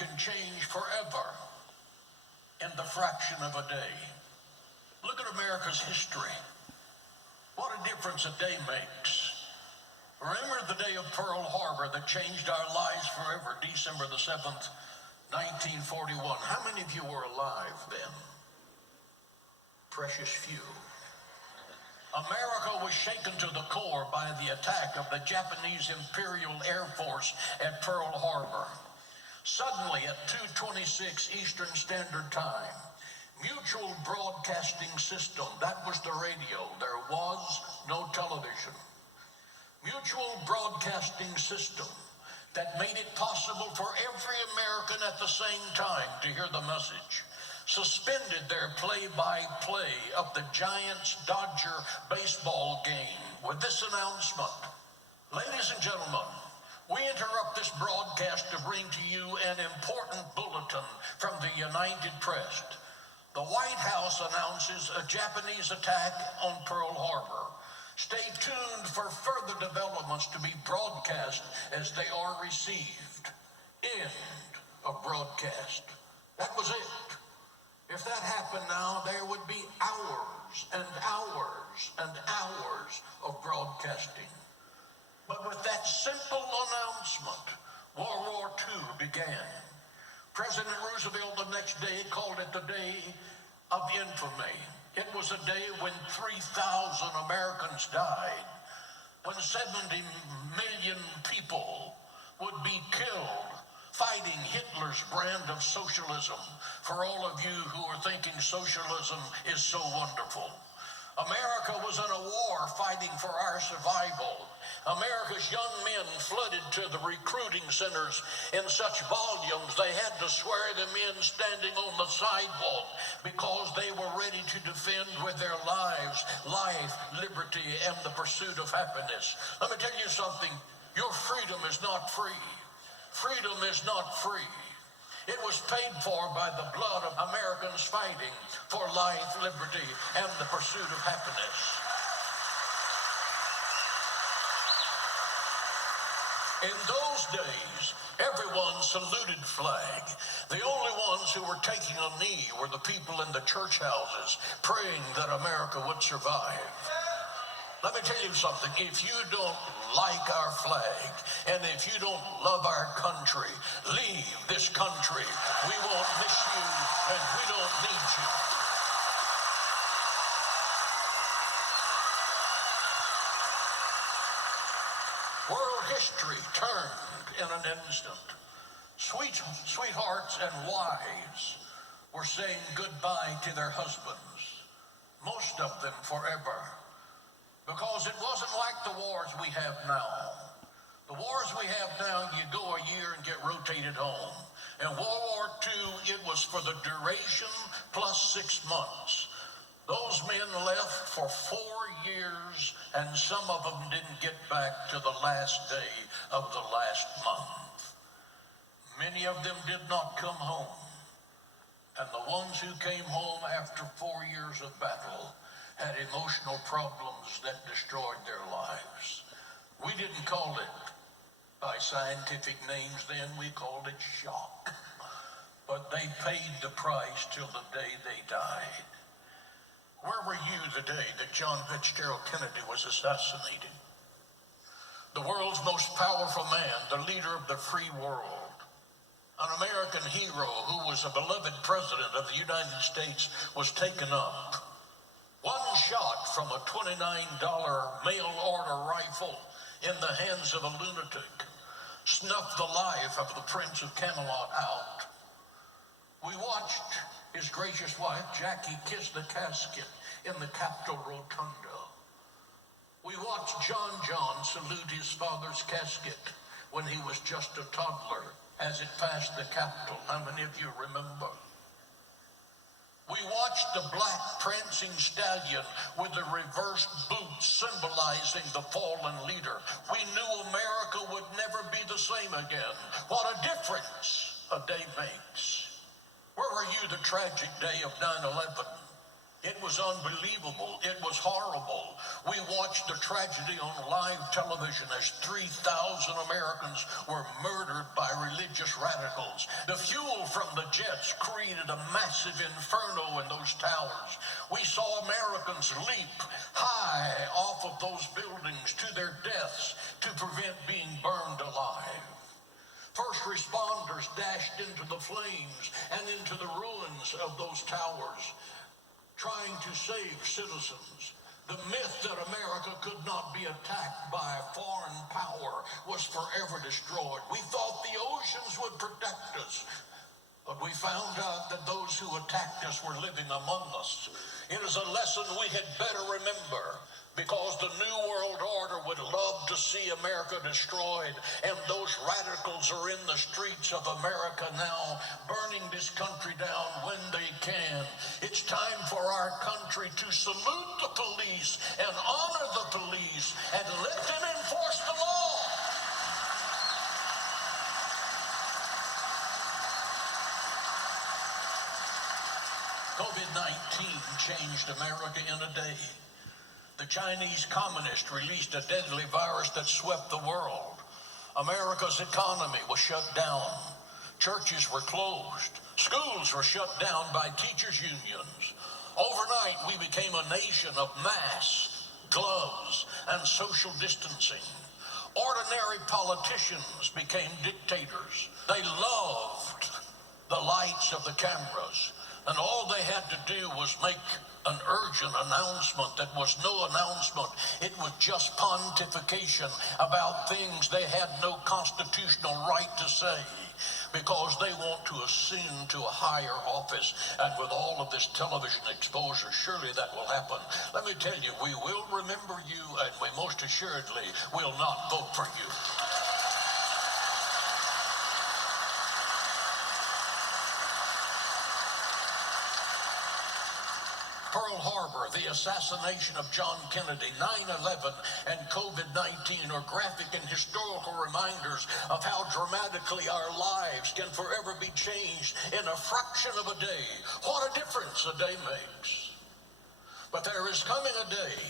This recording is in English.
can change forever in the fraction of a day. Look at America's history. What a difference a day makes. Remember the day of Pearl Harbor that changed our lives forever, December the 7th, 1941. How many of you were alive then? Precious few. America was shaken to the core by the attack of the Japanese Imperial Air Force at Pearl Harbor. Suddenly, at 2:26 Eastern Standard Time, Mutual Broadcasting System, that was the radio, there was no television. Mutual Broadcasting System that made it possible for every American at the same time to hear the message, suspended their play-by-play of the Giants-Dodger baseball game with this announcement. Ladies and gentlemen, we interrupt this broadcast to bring to you an important bulletin from the United Press. The White House announces a Japanese attack on Pearl Harbor. Stay tuned for further developments to be broadcast as they are received. End of broadcast. That was it. If that happened now, there would be hours and hours and hours of broadcasting. But with that simple announcement, World War II began. President Roosevelt the next day called it the Day of Infamy. It was a day when 3,000 Americans died, when 70 million people would be killed fighting Hitler's brand of socialism. For all of you who are thinking socialism is so wonderful, America was in a war fighting for our survival. America's young men flooded to the recruiting centers in such volumes they had to swear them in standing on the sidewalk because they were ready to defend with their lives, life, liberty, and the pursuit of happiness. Let me tell you something. Your freedom is not free. Freedom is not free. It was paid for by the blood of Americans fighting for life, liberty, and the pursuit of happiness. In those days, everyone saluted flag. The only ones who were taking a knee were the people in the church houses praying that America would survive. Let me tell you something. If you don't like our flag and if you don't love our country, leave this country. We won't miss you and we don't need you. World history turned in an instant. Sweethearts and wives were saying goodbye to their husbands, most of them forever, because it wasn't like the wars we have now. The wars we have now, you go a year and get rotated home. In World War II, it was for the duration plus 6 months. Those men left for 4 years, and some of them didn't get back to the last day of the last month. Many of them did not come home, and the ones who came home after 4 years of battle had emotional problems that destroyed their lives. We didn't call it by scientific names then, we called it shock. But they paid the price till the day they died. Where were you the day that John Fitzgerald Kennedy was assassinated? The world's most powerful man, the leader of the free world, an American hero who was a beloved president of the United States, was taken up. One shot from a $29 mail-order rifle in the hands of a lunatic snuffed the life of the Prince of Camelot out. We watched his gracious wife, Jackie, kiss the casket in the Capitol Rotunda. We watched John salute his father's casket when he was just a toddler as it passed the Capitol. How many of you remember? We watched the black prancing stallion with the reversed boots symbolizing the fallen leader. We knew America would never be the same again. What a difference a day makes. Where were you the tragic day of 9/11? It was unbelievable. It was horrible. We watched the tragedy on live television as 3,000 Americans were murdered by religious radicals. The fuel from the jets created a massive inferno in those towers. We saw Americans leap high off of those buildings to their deaths to prevent being burned alive. First responders dashed into the flames and into the ruins of those towers, trying to save citizens. The myth that America could not be attacked by a foreign power was forever destroyed. We thought the oceans would protect us, but we found out that those who attacked us were living among us. It is a lesson we had better remember, because the New World Order would love to see America destroyed, and those radicals are in the streets of America now, burning this country down when they can. It's time for our country to salute the police and honor the police and let them enforce the law. COVID-19 changed America in a day. The Chinese communists released a deadly virus that swept the world. America's economy was shut down. Churches were closed. Schools were shut down by teachers' unions. Overnight, we became a nation of masks, gloves, and social distancing. Ordinary politicians became dictators. They loved the lights of the cameras, and all they had to do was make an urgent announcement that was no announcement. It was just pontification about things they had no constitutional right to say, because they want to ascend to a higher office. And with all of this television exposure, surely that will happen. Let me tell you, we will remember you, and we most assuredly will not vote for you. Pearl Harbor, the assassination of John Kennedy, 9/11, and COVID-19 are graphic and historical reminders of how dramatically our lives can forever be changed in a fraction of a day. What a difference a day makes. But there is coming a day